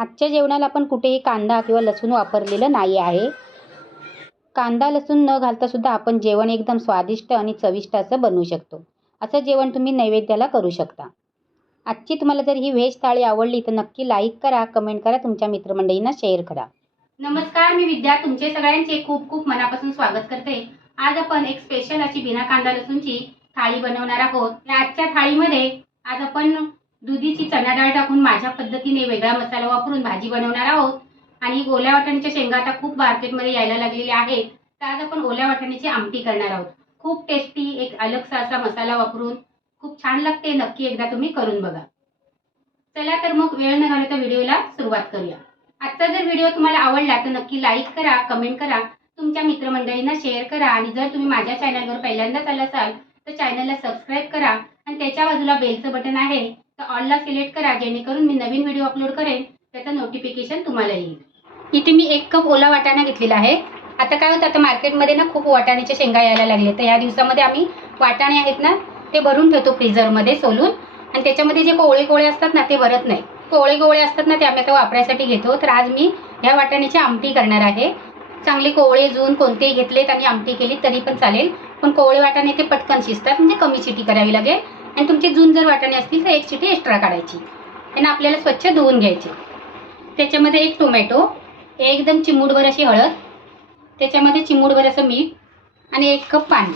आजच्या जेवणाला आपण कुठेही कांदा किंवा लसूण वापरलेलं नाही आहे. कांदा लसूण न घालता सुद्धा आपण जेवण एकदम स्वादिष्ट आणि चविष्ट असं बनवू शकतो. असं जेवण तुम्ही नैवेद्याला करू शकता. आजची तुम्हाला जर ही व्हेज थाळी आवडली तर नक्की लाईक करा कमेंट करा तुमच्या मित्रमंडळींना शेअर करा. नमस्कार मी विद्या. तुमचे सगळ्यांचे खूप खूप मनापासून स्वागत करते. आज आपण एक स्पेशल अशी बिना कांदा लसूणची थाळी बनवणार आहोत. या आजच्या थाळीमध्ये आज आपण दुधीची चणा डाळ टाकून माझ्या पद्धतीने वेगळा मसाला वापरून भाजी बनवणार आहोत. आणि ओल्या वाटाण्याच्या शेंगा आता खूप मार्केटमध्ये यायला लागलेल्या आहेत. तर आज आपण ओल्या वाटाण्याची आमटी करणार आहोत. खूप टेस्टी एक अलगसा असा मसाला वापरून खूप छान लागते. नक्की एकदा तुम्ही करून बघा. चला तर मग वेळ न घालवता व्हिडिओला सुरुवात करूया. आजचा जर व्हिडिओ तुम्हाला आवडला तर नक्की लाईक करा कमेंट करा. तुमच्या मित्रमंडळींना शेअर करा. आणि जर तुम्ही माझ्या चॅनलवर पहिल्यांदाच आला असाल तर चॅनलला सबस्क्राईब करा. त्याच्या बाजूला बेलचं बटन आहे तर ऑलला सिलेक्ट करा जेणेकरून मी नवीन व्हिडिओ अपलोड करेन त्याचं नोटिफिकेशन तुम्हाला येईल. इथे मी एक कप ओला वाटाणा घेतलेला आहे. आता काय होतं आता मार्केटमध्ये ना खूप वाटाण्याच्या शेंगा यायला लागले तर या दिवसामध्ये आम्ही वाटाणे आहेत ना ते भरून ठेवतो फ्रीझरमध्ये सोलून. आणि त्याच्यामध्ये जे कोवळे कोवळे असतात ना ते भरत नाही. कोवळे कोवळे असतात ना ते आम्ही आता वापरायसाठी घेतो. तर आज मी ह्या वाटाण्याची आमटी करणार आहे. चांगले कोवळे जून कोणतेही घेतलेत आणि आमटी केली तरी पण चालेल. पण कोवळे वाटाणे ते पटकन शिजतात म्हणजे कमी चिटी करावी लागेल. आणि तुमचे जून जर वाटाणे असतील तर एक चिठी एक्स्ट्रा काढायची. त्यांना आपल्याला स्वच्छ धुवून घ्यायचे. त्याच्यामध्ये एक टोमॅटो एकदम चिमूटभर अशी हळद त्याच्यामध्ये चिमूटभर असं मीठ आणि एक कप पाणी.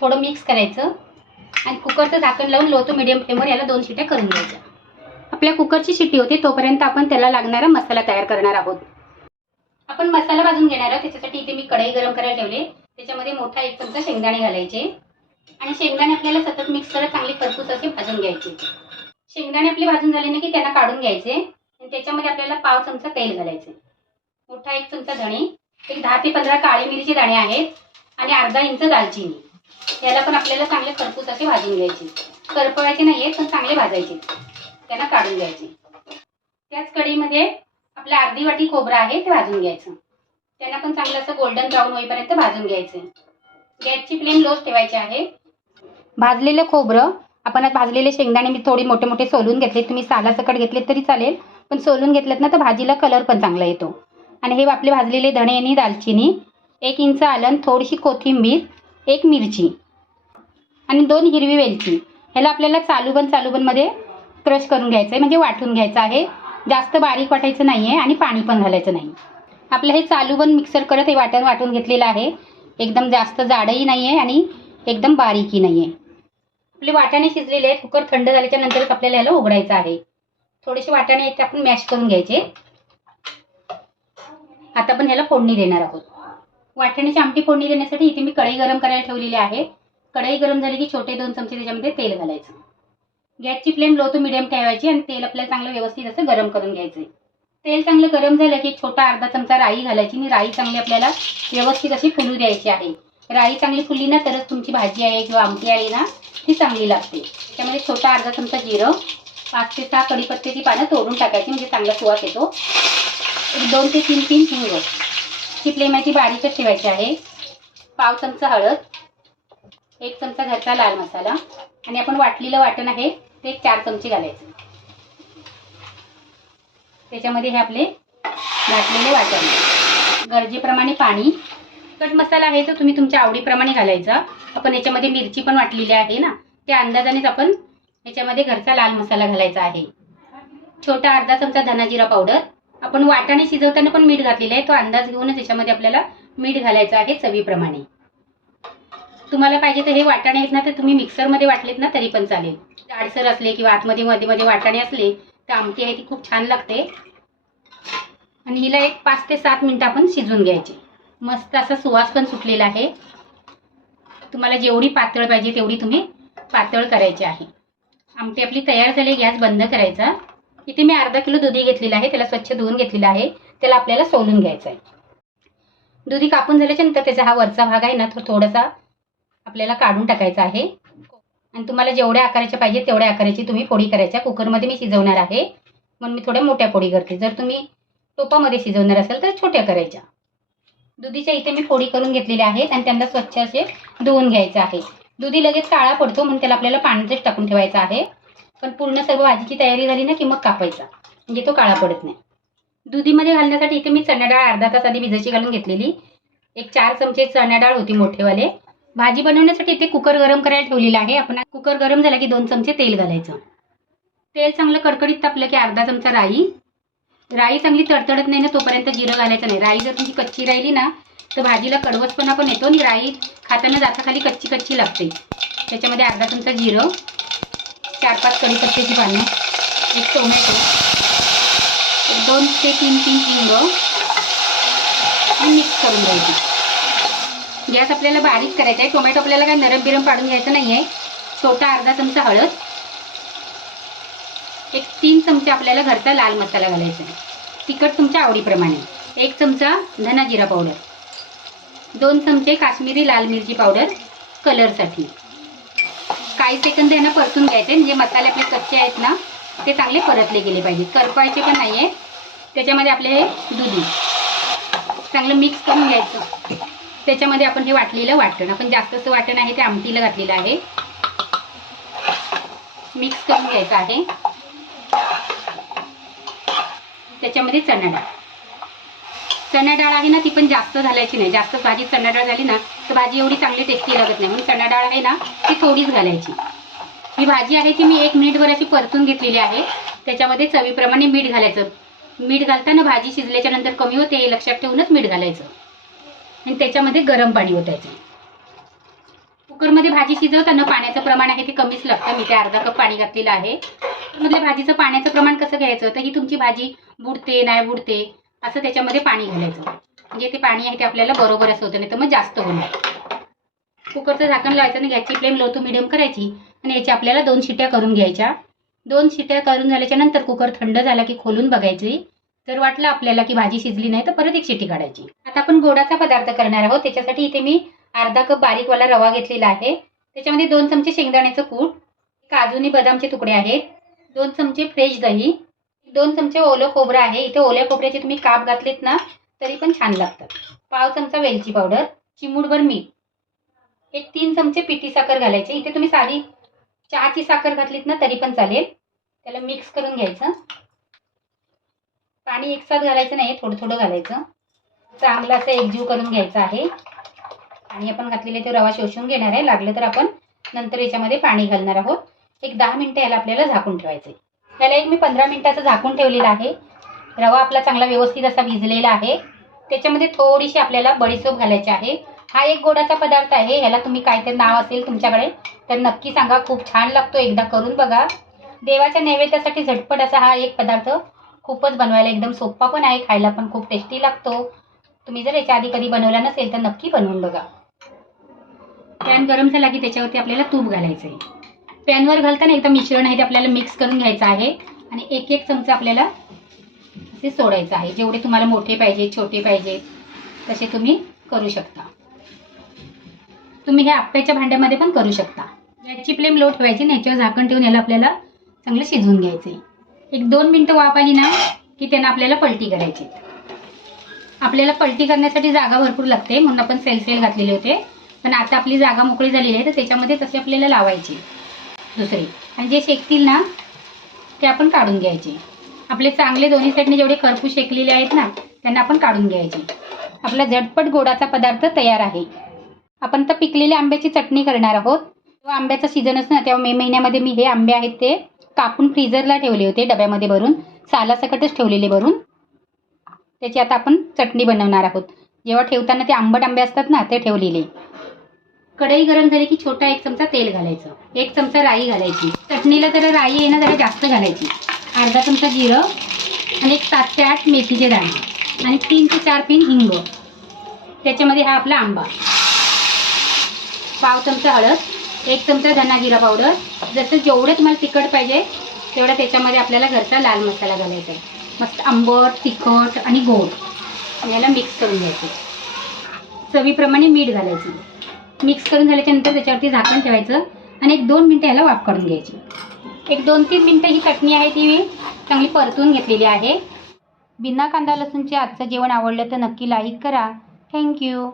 थोडं मिक्स करायचं. आणि कुकरचं झाकण लावून लो टू मिडियम फ्लेमवर याला दोन शिट्या करून घ्यायच्या. आपल्या कुकरची शिट्टी होते तोपर्यंत आपण त्याला लागणारा मसाला तयार करणार आहोत. आपण मसाला भाजून घेणार आहोत. त्याच्यासाठी इथे मी कढई गरम करायला ठेवले. त्याच्यामध्ये मोठा एक चमचा शेंगदाणे घालायचे. आणि शेंगदाणे आपल्याला सतत मिक्स करत चांगले खरपूस असे भाजून घ्यायचे. शेंगदाणे आपले भाजून झाले ना की त्यांना काढून घ्यायचे. आणि त्याच्यामध्ये आपल्याला पाव चमचा तेल घालायचे. मोठा एक चमचा धणे एक दहा ते पंधरा काळी मिरची दाणे आहेत आणि अर्धा इंच दालचिनी. याला पण आपल्याला चांगले खरपूस असे भाजून घ्यायचे. करपवायचे नाही आहेत पण चांगले भाजायचे. त्यांना काढून घ्यायचे. त्याच कढीमध्ये आपल्या अर्धी वाटी खोबरं आहे ते भाजून घ्यायचं. त्यांना पण चांगलं असं गोल्डन ब्राऊन होईपर्यंत भाजून घ्यायचं. गॅसची फ्लेम लोच ठेवायची आहे. भाजलेलं खोबरं आपण भाजलेले शेंगदाणे मी थोडी मोठे मोठे सोलून घेतले. तुम्ही सालासकट घेतले तरी चालेल पण सोलून घेतलेत ना तर भाजीला कलर पण चांगला येतो. आणि हे आपले भाजलेले धणे आणि दालचिनी एक इंच आलं थोडीशी कोथिंबीर एक मिरची आणि दोन हिरवी वेलची. ह्याला आपल्याला चालूबन चालूबनमध्ये क्रश करून घ्यायचं आहे म्हणजे वाटून घ्यायचं आहे. जास्त बारीक वाटायचं नाही आहे आणि पाणी पण घालायचं नाही. आपलं हे चालूबन मिक्सर करत हे वाटण वाटून घेतलेलं आहे. एकदम जास्त जाडही नाही आहे आणि एकदम बारीकही नाही आहे आपले वाटाणे शिजलेले आहेत. कुकर थंड झाल्याच्या नंतरच आपल्याला याला उघडायचं आहे. थोडेसे वाटाणे आहेत ते आपण मॅश करून घ्यायचे. आता आपण ह्याला फोडणी देणार आहोत. वाटाण्याची आमटी फोडणी देण्यासाठी इथे मी कढई गरम करायला ठेवलेली आहे. कढई गरम झाली की छोटे दोन चमचे त्याच्यामध्ये तेल घालायचं. गॅसची फ्लेम लो टू मिडियम ठेवायची आणि तेल आपल्याला चांगलं व्यवस्थित असं गरम करून घ्यायचं तेल चांगलं गरम झालं की छोटा अर्धा चमचा राई घालायची आणि राई चांगली आपल्याला व्यवस्थित अशी फुलू द्यायची आहे. राई चांगली फुलली ना तरच तुमची भाजी आहे किंवा आमटी आहे ना ती चांगली लागते. त्यामध्ये छोटा अर्धा चमचा जिरं पाच ते सहा कढीपत्त्याची पानं तोडून टाकायची म्हणजे चांगला सुवास येतो. एक दोन ते तीन तीन हिंग. ही फ्लेम आहे ती बारीकच ठेवायची आहे. पाव चमचा हळद एक चमचा घरचा लाल मसाला आणि आपण वाटलेलं वाटण आहे ते एक चार चमचे घालायचं. त्याच्यामध्ये हे आपले वाटलेले वाटण. गरजेप्रमाणे पाणी कट मसाला आहे तो तुम्ही तुमच्या आवडीप्रमाणे घालायचा. आपण याच्यामध्ये मिरची पण वाटलेली आहे ना त्या अंदाजानेच आपण याच्यामध्ये घरचा लाल मसाला घालायचा आहे. छोटा अर्धा चमचा धनाजिरा पावडर. आपण वाटाणे शिजवताना पण मीठ घातलेलं आहे तो अंदाज घेऊनच याच्यामध्ये आपल्याला मीठ घालायचं आहे चवीप्रमाणे. तुम्हाला पाहिजे तर हे वाटाणे आहेत ना तर तुम्ही मिक्सरमध्ये वाटलेत ना तरी पण चालेल. जाडसर असले किंवा आतमध्ये मध्ये मध्ये वाटाणे असले तर आमटी आहे ती खूप छान लागते. आणि हिला एक पाच ते सात मिनटं आपण शिजवून घ्यायची. मस्त असा सुवास पण सुटलेला आहे. तुम्हाला जेवढी पातळ पाहिजे तेवढी तुम्ही पातळ करायची आहे. आमटी आपली तयार झाली गॅस बंद करायचा. इथे मी अर्धा किलो दुधी घेतलेला आहे त्याला स्वच्छ धुवून घेतलेला आहे. त्याला आपल्याला सोलून घ्यायचं आहे. दुधी कापून झाल्याच्यानंतर त्याचा हा वरचा भाग आहे ना तो थोडासा आपल्याला काढून टाकायचा आहे. आणि तुम्हाला जेवढ्या आकाराच्या पाहिजे तेवढ्या आकाराची तुम्ही फोडी करायच्या. कुकरमध्ये मी शिजवणार आहे. म्हणून मी थोड्या मोठ्या फोडी करते. जर तुम्ही टोपामध्ये शिजवणार असाल तर छोट्या करायच्या. दुधीच्या इथे मी फोडी करून घेतलेल्या आहेत आणि त्यांना स्वच्छ असे धुवून घ्यायचे आहे. दुधी लगेच काळा पडतो म्हणून त्याला आपल्याला पाण्यातच टाकून ठेवायचं आहे. पण पूर्ण सर्व भाजीची तयारी झाली ना की मग कापायचा. म्हणजे तो काळा पडत नाही. दुधीमध्ये घालण्यासाठी इथे मी चणा डाळ अर्धा तास आधी भिजायची घालून घेतलेली. एक चार चमचे चणा डाळ होती मोठेवाले. भाजी बनवण्यासाठी इथे कुकर गरम करायला ठेवलेला आहे. आपण कुकर गरम झाला की दोन चमचे तेल घालायचं. तेल चांगलं कडकडीत तापलं की अर्धा चमचा राई. राई चांगली तडतडत नाही ना तोपर्यंत जिरं घालायचं नाही. राई जर तुमची कच्ची राहिली ना तर भाजीला कडवटपणा पण येतो आणि राई खाताना जाता खाली कच्ची कच्ची लागते. त्याच्यामध्ये अर्धा चमचा जिरं चार पाच कढीपत्त्याची पानं एक टोमॅटो एक दोन ते तीन तीन हिंग आणि मिक्स करून द्यायची गॅस आपल्याला बारीक करायचा आहे. टोमॅटो आपल्याला काय नरम बिरम पाडून घ्यायचं नाही आहे छोटा अर्धा चमचा हळद एक तीन चमचे आपल्याला घरचा लाल मसाला घालायचा आहे. तिखट तुमच्या आवडीप्रमाणे. एक चमचा धना जिरा पावडर. दोन चमचे काश्मीरी लाल मिरची पावडर कलरसाठी. काही सेकंद यांना परतून घ्यायचे म्हणजे मसाले आपले कच्चे आहेत ना ते चांगले परतले गेले पाहिजेत. करपायचे पण नाही आहे त्याच्यामध्ये आपले हे दुधी. चांगलं मिक्स करून घ्यायचं. त्याच्यामध्ये आपण हे वाटलेलं वाटण. आपण जास्तचं वाटण आहे ते आमटीला घातलेलं आहे. मिक्स करून घ्यायचं आहे. त्याच्यामध्ये चणा डाळ. चणा डाळ आहे ना ती पण जास्त घालायची नाही. जास्त भाजी चणा डाळ झाली ना तर भाजी एवढी चांगली टेस्टी लागत नाही. म्हणून चणा डाळ आहे ना ती थोडीच घालायची. ही भाजी आहे ती मी एक मिनिटभर अशी परतून घेतलेली आहे. त्याच्यामध्ये चवीप्रमाणे मीठ घालायचं. मीठ घालताना भाजी शिजल्याच्या नंतर कमी होते हे लक्षात ठेवूनच मीठ घालायचं. आणि त्याच्यामध्ये गरम पाणी ओतायचं. कुकरमध्ये भाजी शिजवताना पाण्याचं प्रमाण आहे ते कमीच लागतं. मी ते अर्धा कप पाणी घातलेलं आहे. कुकरमधल्या भाजीचं पाण्याचं प्रमाण कसं घ्यायचं? तर ही तुमची भाजी बुडते नाही बुडते असं त्याच्यामध्ये पाणी घालायचं. म्हणजे ते पाणी आहे ते आपल्याला बरोबर असं होतं नाही तर मग जास्त होणार कुकरचं झाकण लावायचं आणि गॅसची फ्लेम लो टू मिडियम करायची आणि याच्या आपल्याला दोन शिट्या करून घ्यायच्या. दोन शिट्या करून झाल्याच्यानंतर कुकर थंड झाला की खोलून बघायची. तर वाटलं आपल्याला की भाजी शिजली नाही तर परत एक शिटी काढायची. आता आपण गोडाचा पदार्थ करणार आहोत. त्याच्यासाठी इथे मी अर्धा कप बारीकवाला रवा घेतलेला आहे. त्याच्यामध्ये दोन चमचे शेंगदाण्याचं कूट काजूनी बदामचे तुकडे आहेत दोन चमचे फ्रेश दही दोन चमचे ओलं खोबरं आहे. इथे ओल्या खोबऱ्याचे तुम्ही काप घातलेत ना तरी पण छान लागतात. पाव चमचा वेलची पावडर चिमूडभर मीठ एक तीन चमचे पिठी साखर घालायचे. इथे तुम्ही साधी चहाची साखर घातलीत ना तरी पण चालेल. त्याला मिक्स करून घ्यायचं. पाणी एकसाथ घालायचं नाही थोडं थोडं घालायचं. चांगलं असं एकजीव करून घ्यायचं आहे. आणि आपण घातलेले ते रवा शोषून घेणार आहे. लागलं तर आपण नंतर याच्यामध्ये पाणी घालणार आहोत. एक दहा मिनटं याला आपल्याला झाकून ठेवायचं आहे याला एक मी पंधरा मिनटाचं झाकून ठेवलेलं आहे. रवा आपला चांगला व्यवस्थित असा भिजलेला आहे. त्याच्यामध्ये थोडीशी आपल्याला बडीसोप घालायची आहे. हा एक गोडाचा पदार्थ आहे. ह्याला तुम्ही काहीतरी नाव असेल तुमच्याकडे तर नक्की सांगा. खूप छान लागतो एकदा करून बघा. देवाच्या नैवेद्यासाठी झटपट असा हा एक पदार्थ खूपच बनवायला एकदम सोपा पण आहे. खायला पण खूप टेस्टी लागतो. तुम्ही जर याच्या आधी कधी बनवला नसेल तर नक्की बनवून बघा. पॅन गरम झाला की त्याच्यावरती आपल्याला तूप घालायचं आहे पॅनवर घालताना एकदा मिश्रण आहे ते आपल्याला मिक्स करून घ्यायचं आहे आणि एक एक चमचा आपल्याला असे सोडायचं आहे. जेवढे तुम्हाला मोठे पाहिजे छोटे पाहिजे तसे तुम्ही करू शकता. तुम्ही हे आप्याच्या भांड्यामध्ये पण करू शकता. याची फ्लेम लो ठेवायची आणि याच्यावर झाकण ठेवून याला आपल्याला चांगलं शिजवून घ्यायचं आहे एक दोन मिनटं वाफ आली ना की त्यांना आपल्याला पलटी करायची. आपल्याला पलटी करण्यासाठी जागा भरपूर लागते म्हणून आपण सेल सेल घातलेले होते. पण आता आपली जागा मोकळी झालेली आहे तर त्याच्यामध्ये तसे आपल्याला लावायची. दुसरी आणि जे शेकतील ना ते आपण काढून घ्यायचे. आपले चांगले दोन्ही साईडने जेवढे करपू शेकलेले आहेत ना त्यांना आपण काढून घ्यायचे. आपला झटपट गोडाचा पदार्थ तयार आहे. आपण तर पिकलेल्या आंब्याची चटणी करणार आहोत. तेव्हा आंब्याचा सीझनच ना तेव्हा मे महिन्यामध्ये मी हे आंबे आहेत ते कापून फ्रीजरला ठेवले होते डब्यामध्ये भरून. सालासकटच ठेवलेले भरून. त्याची आता आपण चटणी बनवणार आहोत. जेव्हा ठेवताना ते आंबट आंबे असतात ना ते ठेवलेले. कढई गरम झाली की छोटा एक चमचा तेल घालायचं. एक चमचा राई घालायची. चटणीला जरा राई आहे ना जरा जास्त घालायची. अर्धा चमचा जिरं आणि एक सात ते आठ मेथीचे दाणे. आणि तीन ते चार पिन हिंग. त्याच्यामध्ये हा आपला आंबा. पाव चमचा हळद एक चमचा धना जिरा पावडर. जसं जेवढं तुम्हाला तिखट पाहिजे तेवढं त्याच्यामध्ये आपल्याला घरचा लाल मसाला घालायचा आहे. मस्त आंबट तिखट आणि गोड. याला मिक्स करून घ्यायचं. चवीप्रमाणे मीठ घालायचं. मिक्स करून झाल्याच्यानंतर त्याच्यावरती झाकण ठेवायचं आणि एक दोन मिनटं याला वाफ काढून घ्यायची. एक दोन तीन मिनटं ही चटणी आहे ती मी चांगली परतून घेतलेली आहे. बिना कांदा लसूणचे आजचं जेवण आवडलं तर नक्की लाईक करा. थँक्यू